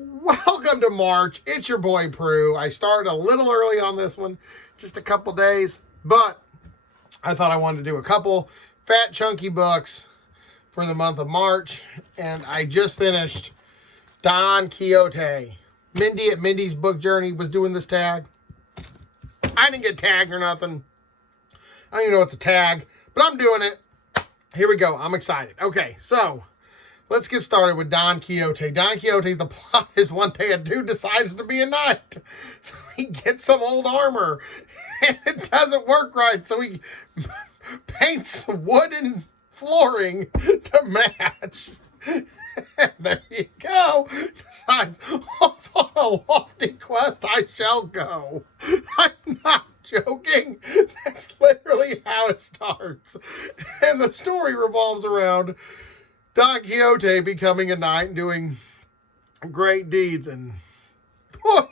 Welcome to March. It's your boy Prue. I started a little early on this one, just a couple days, but I thought I wanted to do a couple fat chunky books for the month of March, and I just finished Don Quixote. Mindy at Mindy's Book Journey was doing this tag. I didn't get tagged or nothing. I don't even know it's a tag, but I'm doing it. Here we go. I'm excited. Okay, so let's get started with Don Quixote. Don Quixote, the plot is one day a dude decides to be a knight. So he gets some old armor, and it doesn't work right. So he paints wooden flooring to match. And there you go. Decides, off on a lofty quest I shall go. I'm not joking. That's literally how it starts. And the story revolves around Don Quixote becoming a knight and doing great deeds. And boy,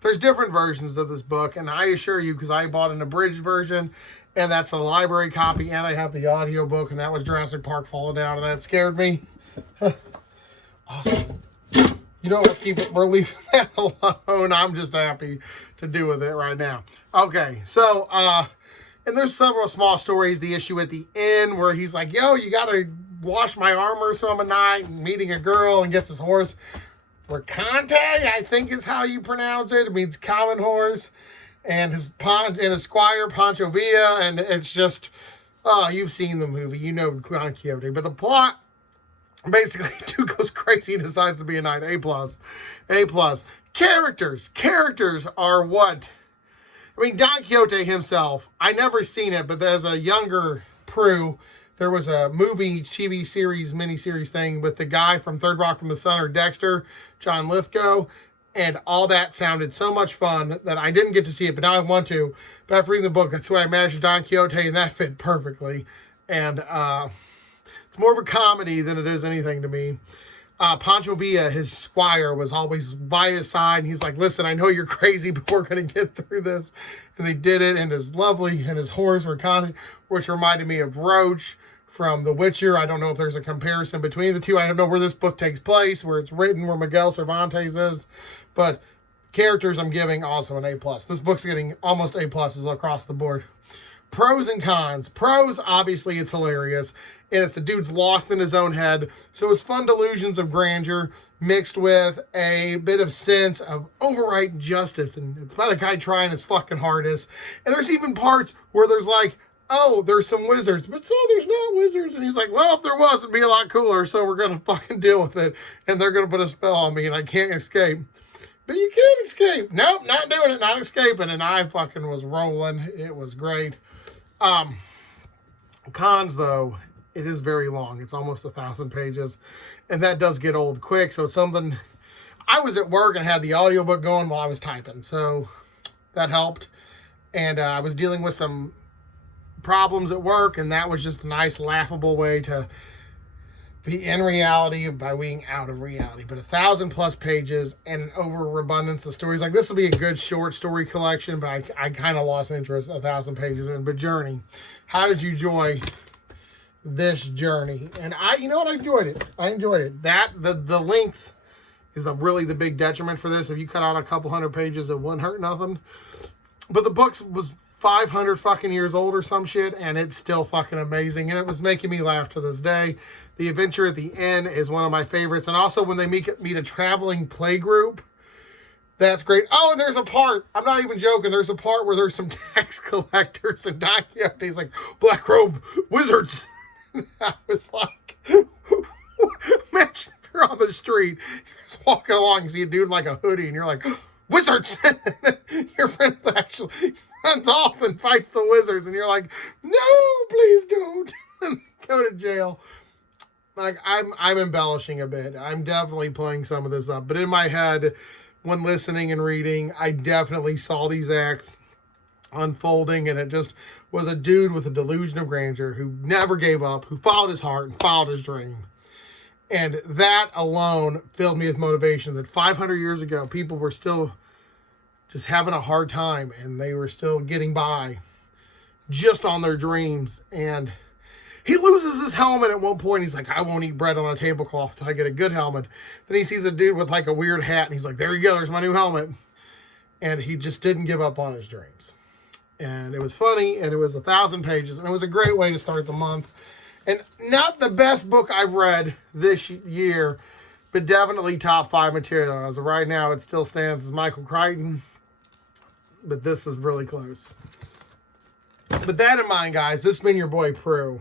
there's different versions of this book. And I assure you, because I bought an abridged version, and that's a library copy, and I have the audio book, and that was Jurassic Park Falling Down, and that scared me. Awesome. You know what? We're leaving that alone. I'm just happy to do with it right now. Okay, so, and there's several small stories. The issue at the end where he's like, yo, you got to wash my armor so I'm a knight, and meeting a girl and gets his horse. Ricante, I think is how you pronounce it. It means common horse. And his squire, Pancho Villa, and it's just, you've seen the movie. You know Don Quixote. But the plot, basically, dude goes crazy and decides to be a knight. A+. A+. Characters are what? I mean, Don Quixote himself, I never seen it, but as a younger Prue, there was a movie, TV series, miniseries thing with the guy from Third Rock from the Sun, or Dexter, John Lithgow, and all that sounded so much fun that I didn't get to see it, but now I want to. But after reading the book, that's why I imagined Don Quixote, and that fit perfectly. And it's more of a comedy than it is anything to me. Pancho Villa, his squire, was always by his side, and he's like, listen, I know you're crazy, but we're going to get through this. And they did it, and it's lovely, and his horse were which reminded me of Roach from The Witcher. I don't know if there's a comparison between the two. I don't know where this book takes place, where it's written, where Miguel Cervantes is. But characters I'm giving also an A+. This book's getting almost A+ across the board. Pros and cons. Pros, obviously, it's hilarious. And it's the dude's lost in his own head. So it's fun delusions of grandeur mixed with a bit of sense of overright justice. And it's about a guy trying his fucking hardest. And there's even parts where there's like, oh, there's some wizards, but so there's not wizards. And he's like, well, if there was, it'd be a lot cooler, so we're going to fucking deal with it. And they're going to put a spell on me, and I can't escape. But you can't escape. Nope, not doing it, not escaping. And I fucking was rolling. It was great. Cons, though, it is very long. It's almost 1,000 pages. And that does get old quick, so it's something... I was at work and had the audiobook going while I was typing, so that helped. And I was dealing with some problems at work, and that was just a nice laughable way to be in reality by being out of reality. But 1,000+ pages and an overabundance of stories. Like, this will be a good short story collection, but I kind of lost interest 1,000 pages in. But Journey, how did you enjoy this journey? And you know what, I enjoyed it. The length is really the big detriment for this. If you cut out a couple hundred pages, it wouldn't hurt nothing. But the book was 500 fucking years old or some shit, and it's still fucking amazing, and it was making me laugh to this day. The adventure at the end is one of my favorites, and also when they meet a traveling play group, that's great. Oh, and there's a part, I'm not even joking, there's a part where there's some tax collectors, and Don Quixote's like, black robe, wizards. I was like, imagine if you're on the street, you're just walking along, you see a dude in like a hoodie, and you're like, wizards! Your friend actually runs off and fights the wizards, and you're like, no, please don't. Go to jail. Like, I'm embellishing a bit. I'm definitely playing some of this up. But in my head, when listening and reading, I definitely saw these acts unfolding, and it just was a dude with a delusion of grandeur who never gave up, who followed his heart and followed his dream. And that alone filled me with motivation that 500 years ago, people were still just having a hard time, and they were still getting by just on their dreams. And He loses his helmet at one point. He's like, I won't eat bread on a tablecloth till I get a good helmet. Then he sees a dude with like a weird hat, and he's like, there you go, there's my new helmet. And he just didn't give up on his dreams. And it was funny, and it was 1,000 pages, and it was a great way to start the month. And not the best book I've read this year, but definitely top 5 material. As of right now, it still stands as Michael Crichton, but this is really close. With that in mind, guys, this has been your boy Prue.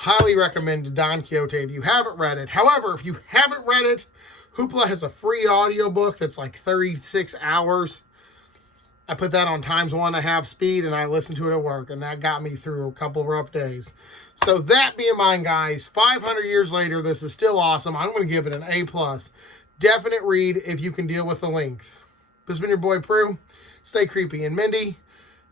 Highly recommend Don Quixote if you haven't read it. However, if you haven't read it, Hoopla has a free audiobook that's like 36 hours. I put that on times 1.5 speed, and I listened to it at work, and that got me through a couple rough days. So that being in mind, guys, 500 years later, this is still awesome. I'm going to give it an A+. Definite read if you can deal with the length. This has been your boy Prue. Stay creepy. And Mindy,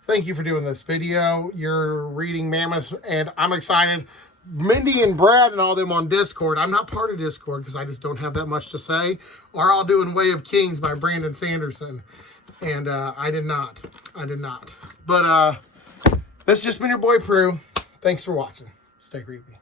thank you for doing this video. You're reading Mammoths, and I'm excited. Mindy and Brad and all them on Discord. I'm not part of Discord because I just don't have that much to say. Are all doing Way of Kings by Brandon Sanderson. And I did not. But this has just been your boy Prue. Thanks for watching. Stay creepy.